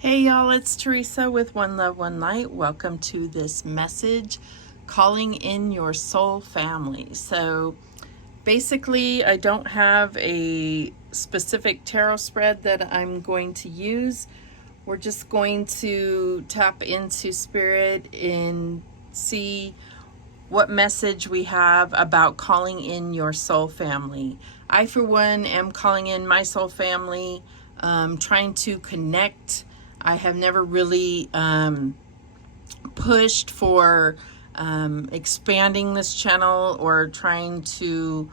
Hey y'all, it's Teresa with One Love, One Light. Welcome to this message, calling in your soul family. So basically, I don't have a specific tarot spread that I'm going to use. We're just going to tap into spirit and see what message we have about calling in your soul family. I, for one, am calling in my soul family, trying to connect. I have never really pushed for expanding this channel or trying to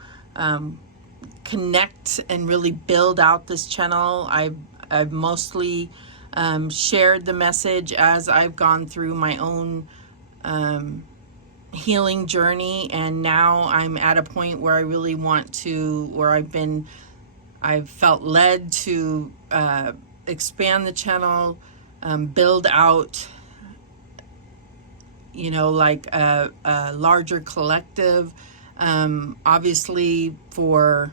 connect and really build out this channel. I've mostly shared the message as I've gone through my own healing journey, and now I'm at a point where I really want to, where I've felt led to expand the channel, build out, like a larger collective, obviously for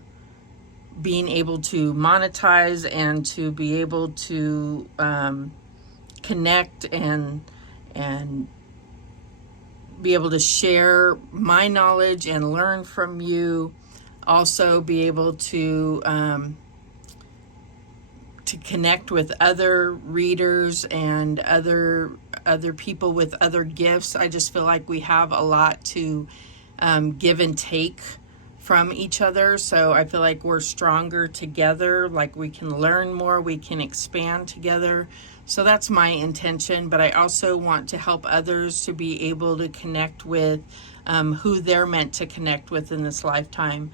being able to monetize and to be able to connect and be able to share my knowledge and learn from you. Also be able to connect with other readers and other people with other gifts. I just feel like we have a lot to give and take from each other. So I feel like we're stronger together, like we can learn more, we can expand together. So that's my intention, but I also want to help others to be able to connect with who they're meant to connect with in this lifetime.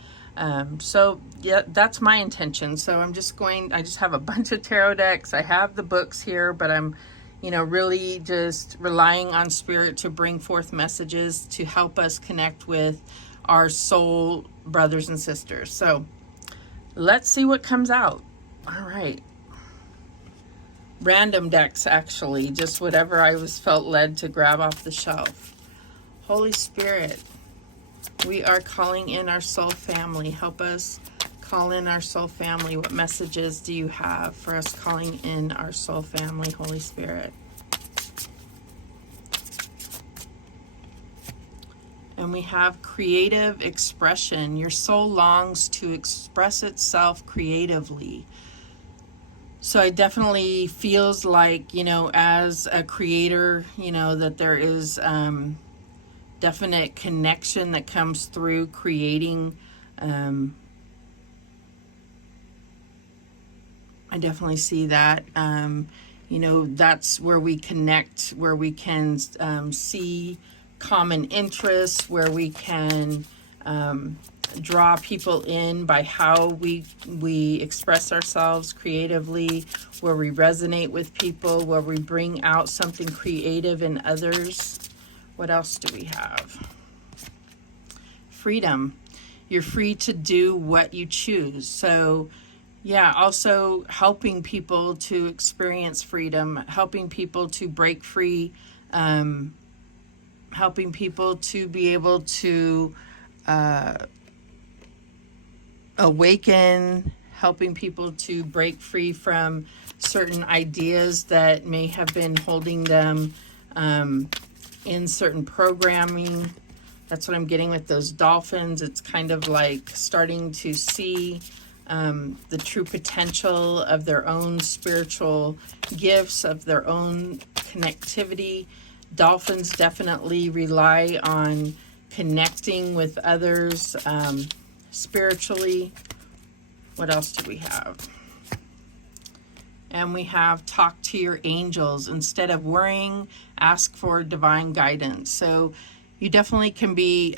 So yeah, that's my intention. So I just have a bunch of tarot decks. I have the books here, but I'm, really just relying on spirit to bring forth messages to help us connect with our soul brothers and sisters. So let's see what comes out. All right. Random decks, actually, just whatever I felt led to grab off the shelf. Holy Spirit, we are calling in our soul family. Help us call in our soul family. What messages do you have for us calling in our soul family, Holy Spirit? And we have creative expression. Your soul longs to express itself creatively. So it definitely feels like, as a creator, that there is definite connection that comes through creating. I definitely see that. That's where we connect, where we can see common interests, where we can draw people in by how we express ourselves creatively, where we resonate with people, where we bring out something creative in others. What else do we have? Freedom. You're free to do what you choose. So yeah, also helping people to experience freedom, helping people to break free, helping people to be able to awaken, helping people to break free from certain ideas that may have been holding them in certain programming. That's what I'm getting with those dolphins. It's kind of like starting to see the true potential of their own spiritual gifts, of their own connectivity. Dolphins definitely rely on connecting with others spiritually. What else do we have? And we have talk to your angels. Instead of worrying, ask for divine guidance. So you definitely can be,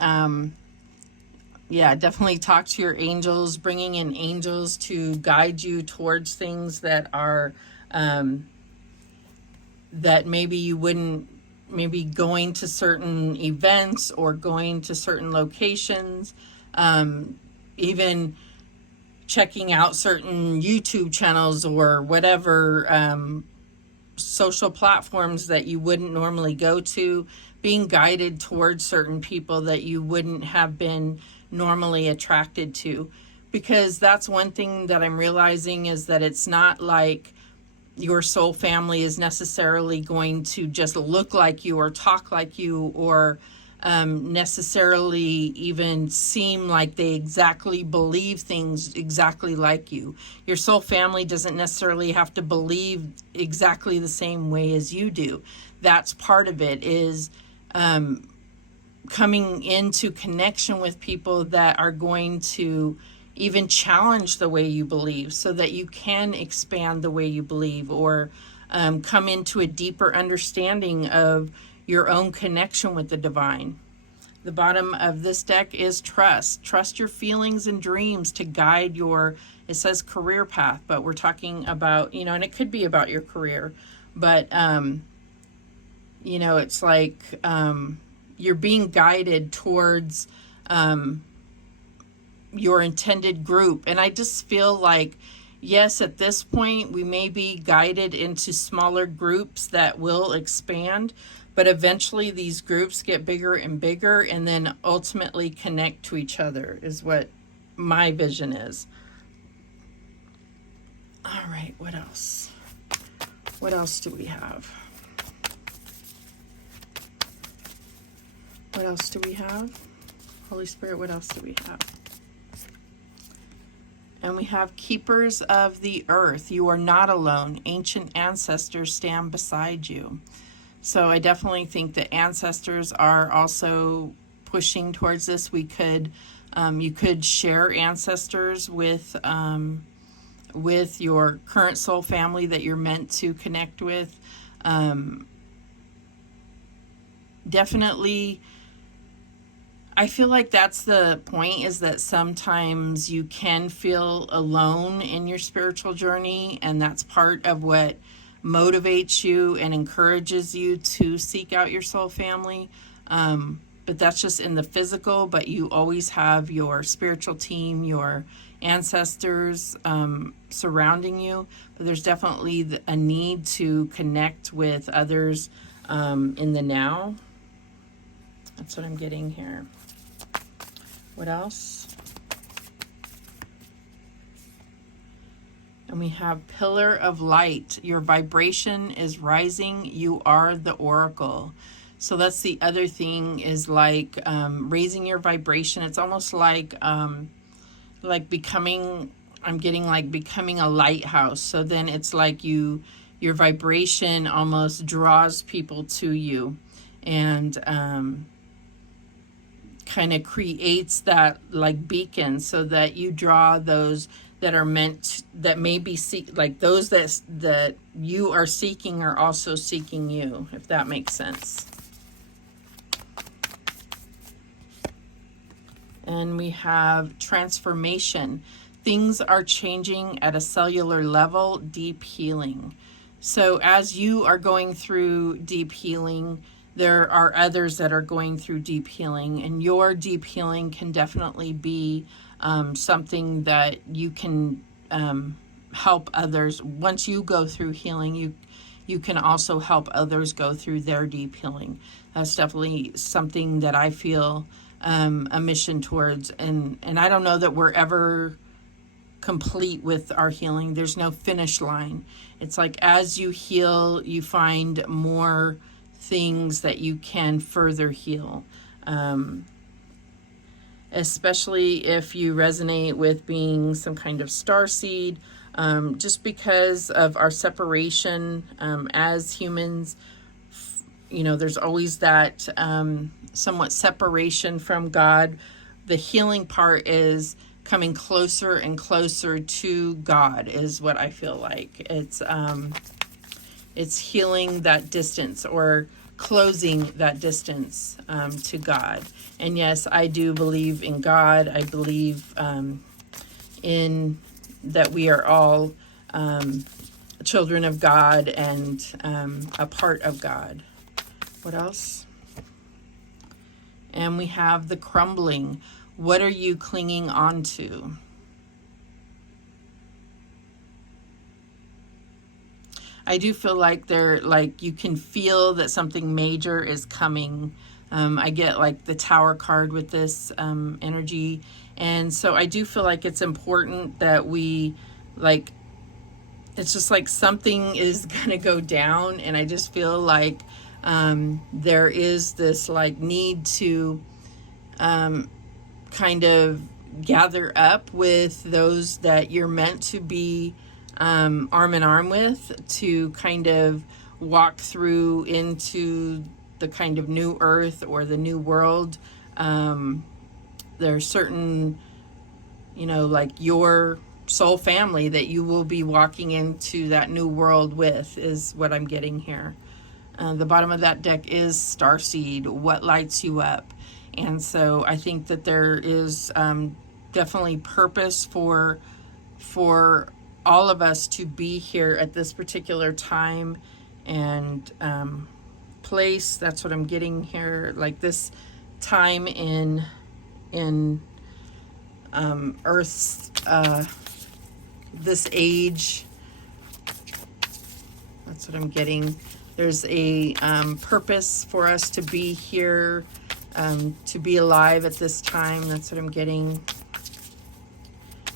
definitely talk to your angels, bringing in angels to guide you towards things that are, that maybe you wouldn't, maybe going to certain events or going to certain locations, even checking out certain YouTube channels or whatever social platforms that you wouldn't normally go to, being guided towards certain people that you wouldn't have been normally attracted to. Because that's one thing that I'm realizing is that it's not like your soul family is necessarily going to just look like you or talk like you, or necessarily even seem like they exactly believe things exactly like you. Your soul family doesn't necessarily have to believe exactly the same way as you do. That's part of it, is coming into connection with people that are going to even challenge the way you believe, so that you can expand the way you believe, or come into a deeper understanding of your own connection with the divine. The bottom of this deck is trust. Trust your feelings and dreams to guide your, it says career path, but we're talking about, and it could be about your career, but, it's like you're being guided towards your intended group. And I just feel like, yes, at this point, we may be guided into smaller groups that will expand, but eventually these groups get bigger and bigger, and then ultimately connect to each other, is what my vision is. All right, what else? What else do we have? What else do we have? Holy Spirit, what else do we have? And we have keepers of the earth. You are not alone. Ancient ancestors stand beside you. So I definitely think that ancestors are also pushing towards this. We could, you could share ancestors with your current soul family that you're meant to connect with. Definitely, I feel like that's the point, is that sometimes you can feel alone in your spiritual journey, and that's part of what motivates you and encourages you to seek out your soul family. But that's just in the physical, but you always have your spiritual team, your ancestors surrounding you. But there's definitely a need to connect with others in the now. That's what I'm getting here. What else? And we have pillar of light. Your vibration is rising. You are the oracle. So that's the other thing, is like raising your vibration. It's almost like becoming, I'm getting like becoming a lighthouse. So then it's like your vibration almost draws people to you, and kind of creates that like beacon, so that you draw those that are meant, that may be like those that you are seeking are also seeking you, if that makes sense. And we have transformation. Things are changing at a cellular level, deep healing. So as you are going through deep healing, there are others that are going through deep healing, and your deep healing can definitely be something that you can help others. Once you go through healing, you can also help others go through their deep healing. That's definitely something that I feel a mission towards, and I don't know that we're ever complete with our healing. There's no finish line. It's like as you heal, you find more things that you can further heal, especially if you resonate with being some kind of starseed, just because of our separation as humans. There's always that somewhat separation from God. The healing part is coming closer and closer to God, is what I feel like. It's healing that distance, or closing that distance to God. And yes, I do believe in God. I believe in that we are all children of God and a part of God. What else? And we have the crumbling. What are you clinging on to? I do feel like you can feel that something major is coming. I get like the Tower card with this energy. And so I do feel like it's important that we it's just like something is gonna go down, and I just feel like there is this like need to kind of gather up with those that you're meant to be arm in arm with, to kind of walk through into the kind of new earth or the new world. There's certain, you know, like your soul family that you will be walking into that new world with, is what I'm getting here. The bottom of that deck is Starseed, what lights you up. And so I think that there is definitely purpose for all of us to be here at this particular time and place. That's what I'm getting here, like this time in Earth's this age. That's what I'm getting. There's a purpose for us to be here, to be alive at this time. That's what I'm getting.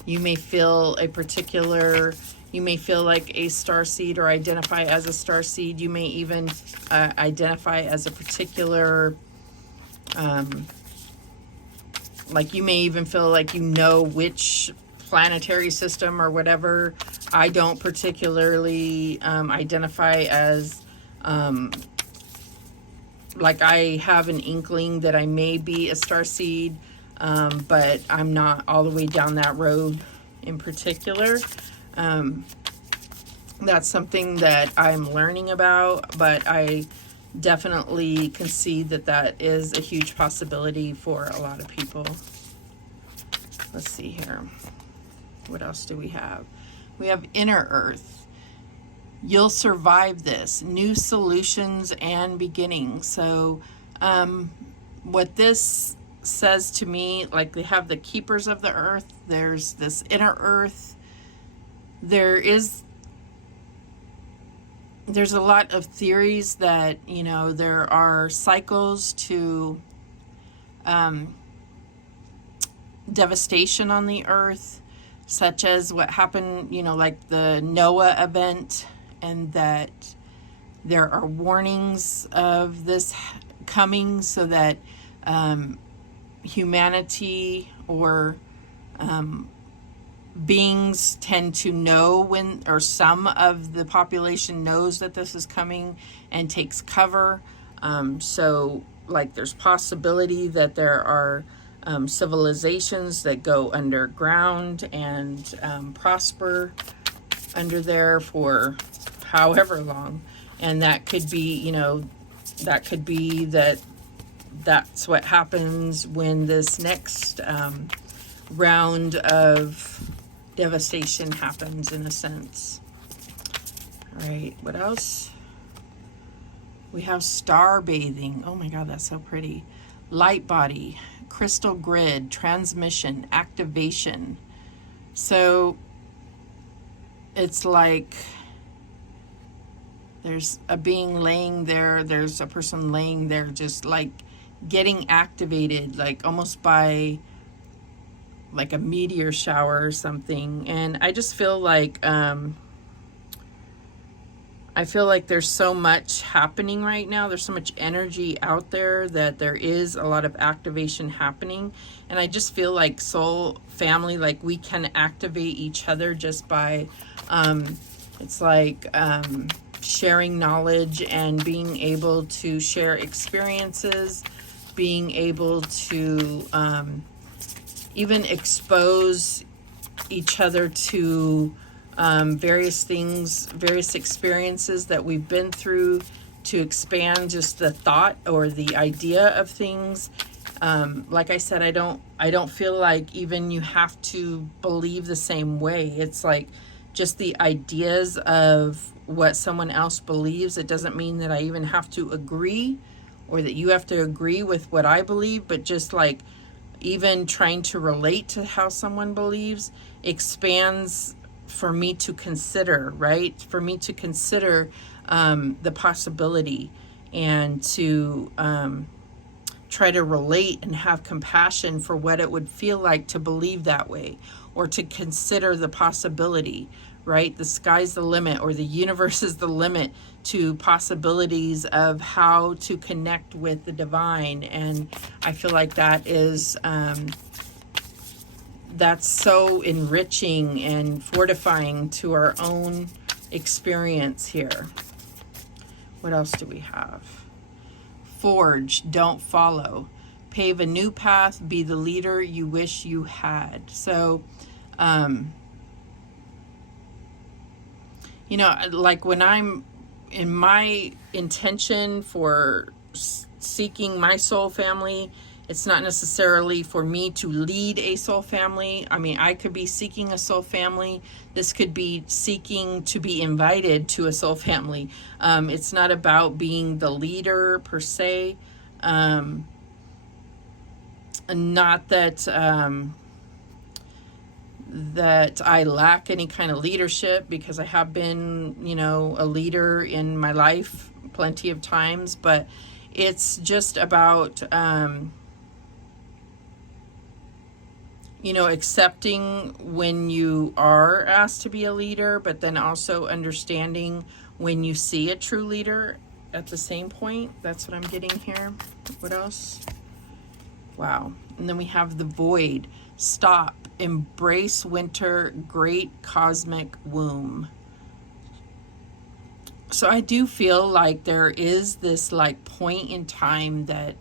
You may feel a particular, you may feel like a starseed or identify as a starseed. You may even identify as a particular, like you may even feel like you know which planetary system or whatever. I don't particularly identify as, like I have an inkling that I may be a starseed, but I'm not all the way down that road in particular. That's something that I'm learning about, but I definitely can see that that is a huge possibility for a lot of people. Let's see here. What else do we have? We have Inner Earth. You'll survive this. New solutions and beginnings. So what this says to me, like they have the keepers of the earth. There's this inner earth. There's a lot of theories that, you know, there are cycles to devastation on the earth, such as what happened, you know, like the Noah event, and that there are warnings of this coming, so that humanity or beings tend to know when, or some of the population knows that this is coming and takes cover. So like there's possibility that there are civilizations that go underground and prosper under there for however long. And that could be, you know, that could be that's what happens when this next round of devastation happens, in a sense. All right, what else? We have star bathing. Oh my God, that's so pretty. Light body, crystal grid, transmission, activation. So it's like there's a being laying there, there's a person laying there just like getting activated, like almost by like a meteor shower or something. And I just feel like there's so much happening right now. There's so much energy out there that there is a lot of activation happening. And I just feel like soul family, like we can activate each other just by, it's like sharing knowledge and being able to share experiences, being able to even expose each other to various things, various experiences that we've been through, to expand just the thought or the idea of things. Like I said, I don't feel like even you have to believe the same way. It's like just the ideas of what someone else believes. It doesn't mean that I even have to agree, or that you have to agree with what I believe, but just like even trying to relate to how someone believes expands for me to consider, right? For me to consider the possibility, and to try to relate and have compassion for what it would feel like to believe that way, or to consider the possibility, right? The sky's the limit, or the universe is the limit to possibilities of how to connect with the divine. And I feel like that is, that's so enriching and fortifying to our own experience here. What else do we have? Forge, don't follow. Pave a new path, be the leader you wish you had. So, you know, like when I'm in my intention for seeking my soul family, it's not necessarily for me to lead a soul family. I mean, I could be seeking a soul family. This could be seeking to be invited to a soul family. It's not about being the leader per se. Not that that I lack any kind of leadership, because I have been, you know, a leader in my life plenty of times, but it's just about, you know, accepting when you are asked to be a leader, but then also understanding when you see a true leader at the same point. That's what I'm getting here. What else? Wow. And then we have the void. Stop. Embrace winter. Great cosmic womb. So I do feel like there is this like point in time that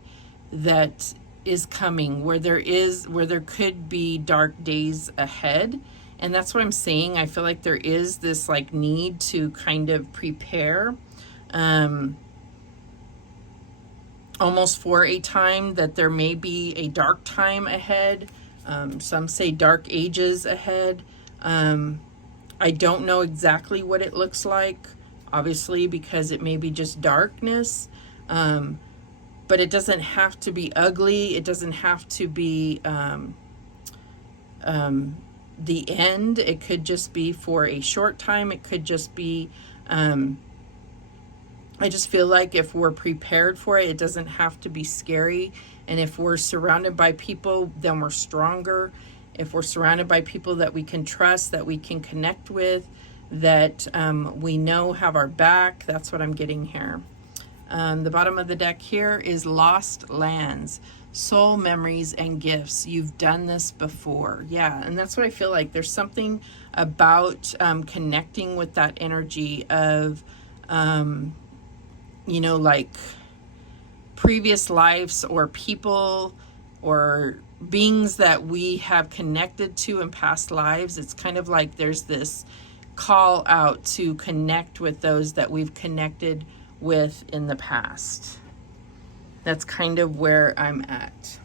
is coming where there could be dark days ahead. And that's what I'm saying. I feel like there is this like need to kind of prepare, almost for a time that there may be a dark time ahead. Some say dark ages ahead. I don't know exactly what it looks like, obviously, because it may be just darkness. But it doesn't have to be ugly. It doesn't have to be the end. It could just be for a short time. It could just be, I just feel like if we're prepared for it, it doesn't have to be scary. And if we're surrounded by people, then we're stronger. If we're surrounded by people that we can trust, that we can connect with, that we know have our back, that's what I'm getting here. The bottom of the deck here is lost lands, soul memories and gifts. You've done this before. Yeah, and that's what I feel like. There's something about connecting with that energy of, you know, like previous lives or people or beings that we have connected to in past lives. It's kind of like there's this call out to connect with those that we've connected with in the past. That's kind of where I'm at.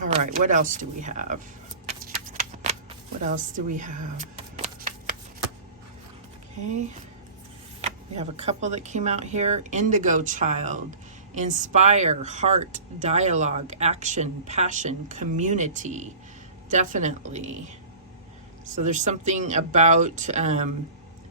All right, what else do we have? What else do we have? Okay, we have a couple that came out here. Indigo child, inspire, heart, dialogue, action, passion, community. Definitely. So there's something about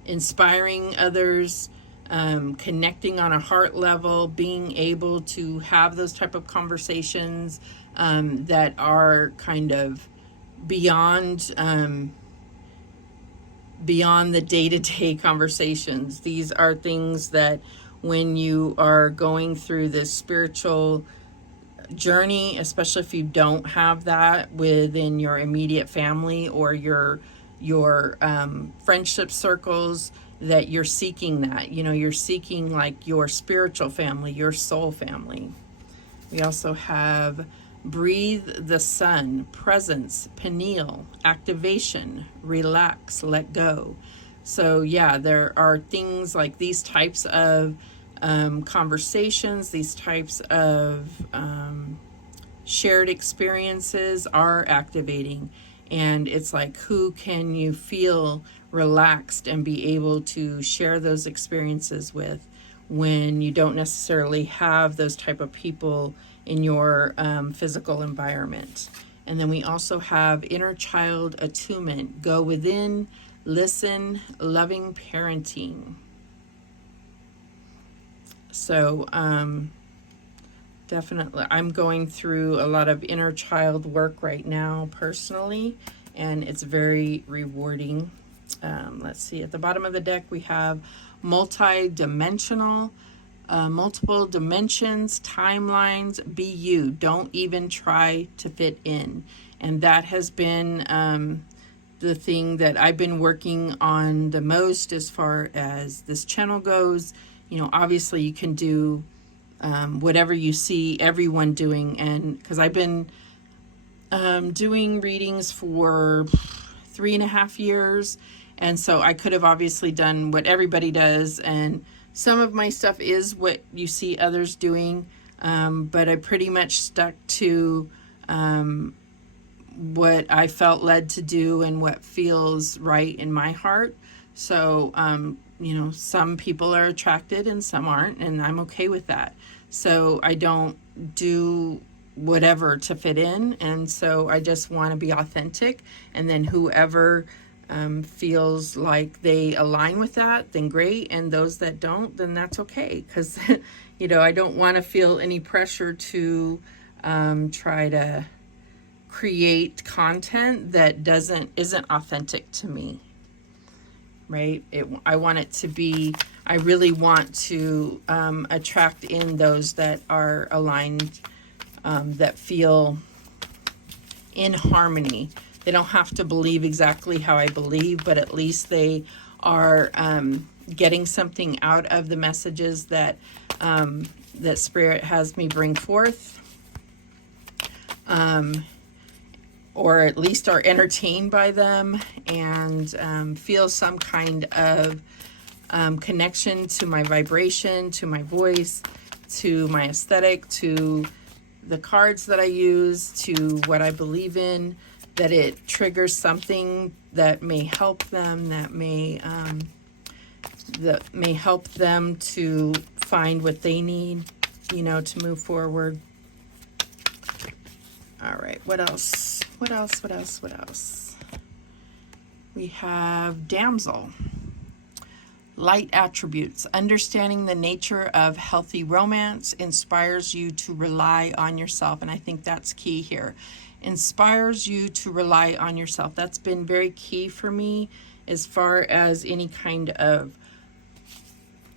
inspiring others, connecting on a heart level, being able to have those type of conversations that are kind of beyond the day-to-day conversations. These are things that when you are going through this spiritual journey, especially if you don't have that within your immediate family or your friendship circles, that you're seeking that. You know, you're seeking like your spiritual family, your soul family. We also have breathe the sun, presence, pineal, activation, relax, let go. So yeah, there are things like these types of conversations, these types of shared experiences are activating. And it's like, who can you feel relaxed and be able to share those experiences with when you don't necessarily have those type of people in your physical environment. And then we also have inner child attunement, go within, listen, loving parenting. So Definitely. I'm going through a lot of inner child work right now personally, and it's very rewarding. Let's see, at the bottom of the deck we have multi-dimensional, multiple dimensions, timelines, be you. Don't even try to fit in. And that has been the thing that I've been working on the most as far as this channel goes. You know, obviously you can do whatever you see everyone doing, and because I've been doing readings for 3.5 years, and so I could have obviously done what everybody does, and some of my stuff is what you see others doing, but I pretty much stuck to what I felt led to do and what feels right in my heart. So you know, some people are attracted and some aren't, and I'm okay with that. So I don't do whatever to fit in, and so I just want to be authentic, and then whoever feels like they align with that, then great, and those that don't, then that's okay, because you know, I don't want to feel any pressure to try to create content that isn't authentic to me. Right? I want it to be, I really want to attract in those that are aligned, that feel in harmony. They don't have to believe exactly how I believe, but at least they are getting something out of the messages that that Spirit has me bring forth. Or at least are entertained by them, and feel some kind of connection to my vibration, to my voice, to my aesthetic, to the cards that I use, to what I believe in, that it triggers something that may help them, that may help them to find what they need, you know, to move forward. All right, what else? What else? We have Damsel. Light attributes. Understanding the nature of healthy romance inspires you to rely on yourself. And I think that's key here. Inspires you to rely on yourself. That's been very key for me as far as any kind of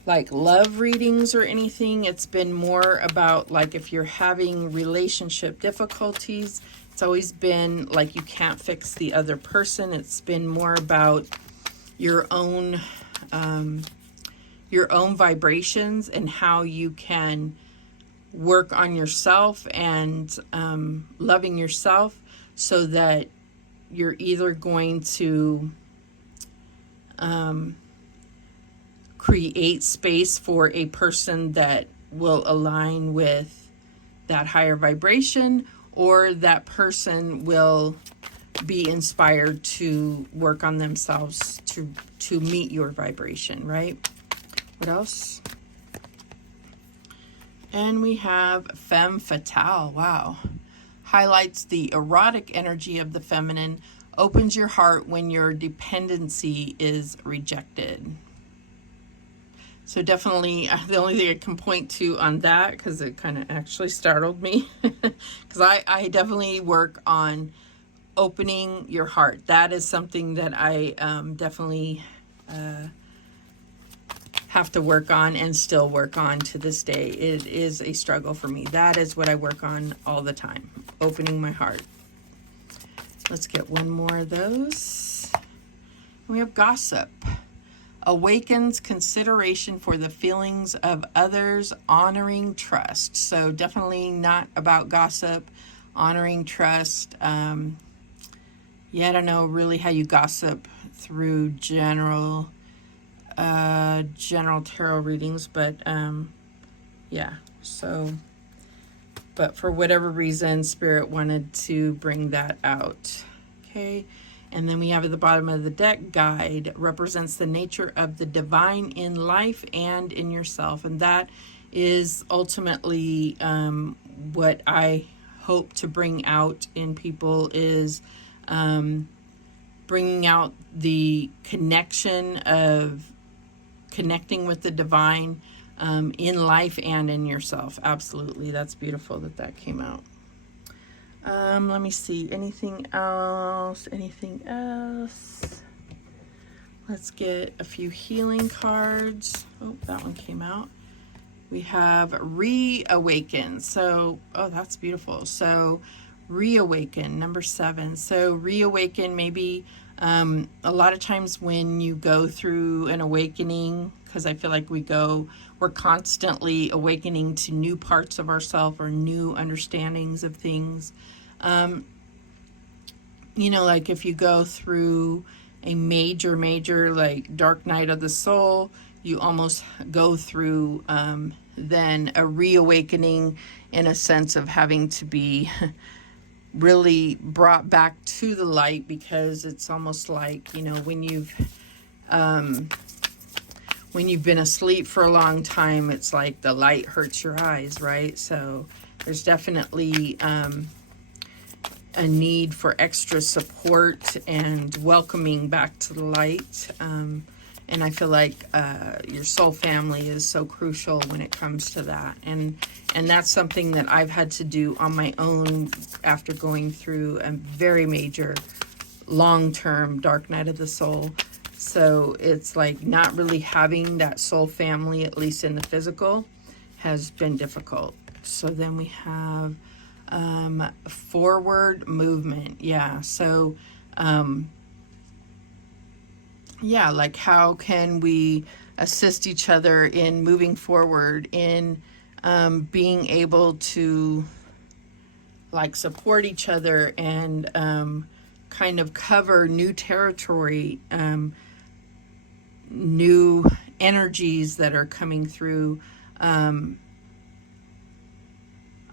like love readings or anything. It's been more about like if you're having relationship difficulties, it's always been like you can't fix the other person. It's been more about your own vibrations and how you can work on yourself and loving yourself, so that you're either going to create space for a person that will align with that higher vibration, or that person will be inspired to work on themselves to meet your vibration, right? What else? And we have Femme Fatale. Wow. Highlights the erotic energy of the feminine, opens your heart when your dependency is rejected. So definitely the only thing I can point to on that, because it kind of actually startled me, because I definitely work on opening your heart. That is something that I definitely have to work on and still work on to this day. It is a struggle for me. That is what I work on all the time, opening my heart. Let's get one more of those. We have Gossip. Awakens consideration for the feelings of others, honoring trust. So definitely not about gossip, honoring trust. Yeah, I don't know really how you gossip through general tarot readings, but yeah, so, but for whatever reason, Spirit wanted to bring that out. Okay. And then we have at the bottom of the deck, Guide, represents the nature of the divine in life and in yourself. And that is ultimately what I hope to bring out in people, is bringing out the connection of connecting with the divine, in life and in yourself. Absolutely. That's beautiful that that came out. Let me see. Anything else? Anything else? Let's get a few healing cards. Oh, that one came out. We have reawaken. So, oh, that's beautiful. So, reawaken, number 7. So, reawaken, maybe a lot of times when you go through an awakening, because I feel like we're constantly awakening to new parts of ourselves or new understandings of things. You know, like if you go through a major like dark night of the soul, you almost go through then a reawakening in a sense of having to be really brought back to the light, because it's almost like, you know, when you've been asleep for a long time, it's like the light hurts your eyes, right? So there's definitely a need for extra support and welcoming back to the light. And I feel like your soul family is so crucial when it comes to that. And that's something that I've had to do on my own after going through a very major, long-term dark night of the soul. So it's like not really having that soul family, at least in the physical, has been difficult. So then we have forward movement. Yeah. So, yeah, like how can we assist each other in moving forward, in being able to like support each other and kind of cover new territory, new energies that are coming through. I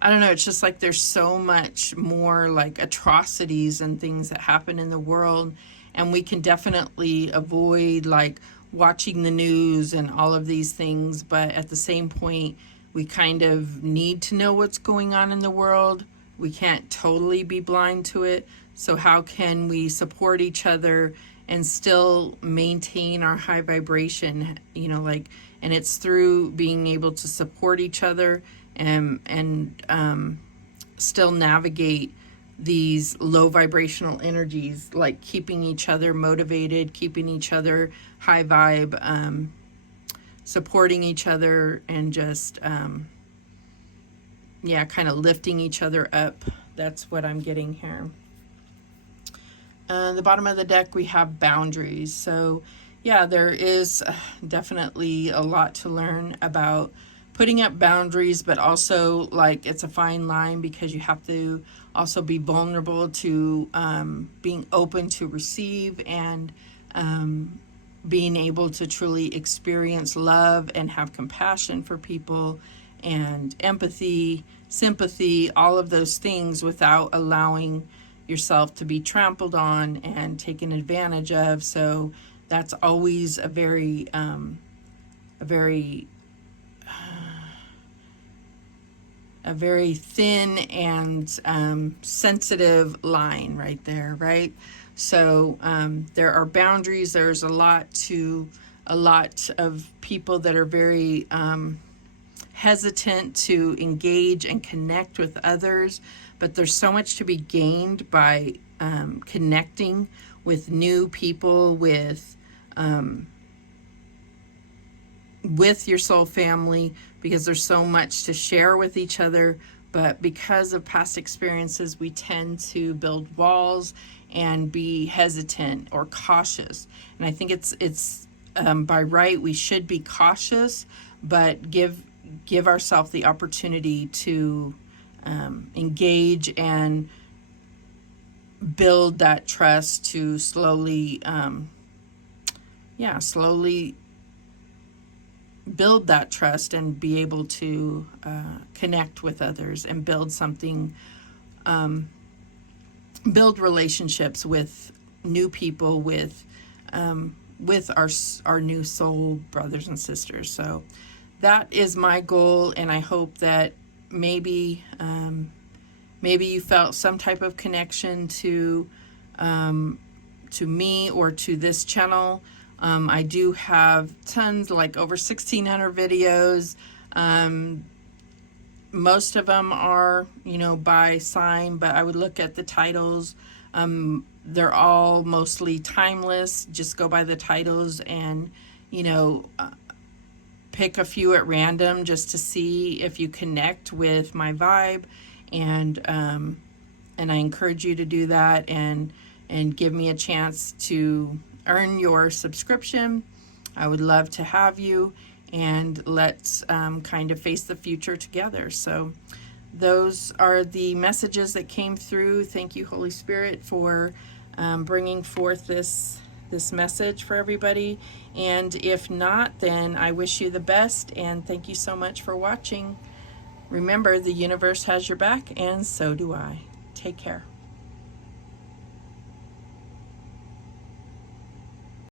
don't know, it's just like there's so much more like atrocities and things that happen in the world, and we can definitely avoid like watching the news and all of these things, but at the same point, we kind of need to know what's going on in the world. We can't totally be blind to it. So how can we support each other and still maintain our high vibration, you know, like, and it's through being able to support each other and still navigate these low vibrational energies, like keeping each other motivated, keeping each other high vibe, supporting each other, and just, yeah, kind of lifting each other up. That's what I'm getting here. The bottom of the deck, we have boundaries. So, yeah, there is definitely a lot to learn about putting up boundaries, but also like it's a fine line, because you have to also be vulnerable to being open to receive, and being able to truly experience love and have compassion for people and empathy, sympathy, all of those things, without allowing yourself to be trampled on and taken advantage of. So that's always a very thin and sensitive line right there, right? So there are boundaries. There's a lot of people that are very hesitant to engage and connect with others, but there's so much to be gained by connecting with new people, with your soul family, because there's so much to share with each other. But because of past experiences, we tend to build walls and be hesitant or cautious. And I think it's by right, we should be cautious, but give ourselves the opportunity to engage and build that trust, to slowly build that trust and be able to connect with others and build something, build relationships with new people, with our new soul brothers and sisters. So that is my goal, and I hope that maybe you felt some type of connection to me or to this channel. I do have tons, like over 1,600 videos. Most of them are, you know, by sign, but I would look at the titles. They're all mostly timeless. Just go by the titles and, you know, pick a few at random just to see if you connect with my vibe. And I encourage you to do that and give me a chance to earn your subscription. I would love to have you, and let's kind of face the future together. So those are the messages that came through. Thank you, Holy Spirit, for bringing forth this message for everybody. And if not, then I wish you the best, and thank you so much for watching. Remember, the universe has your back, and so do I. Take care.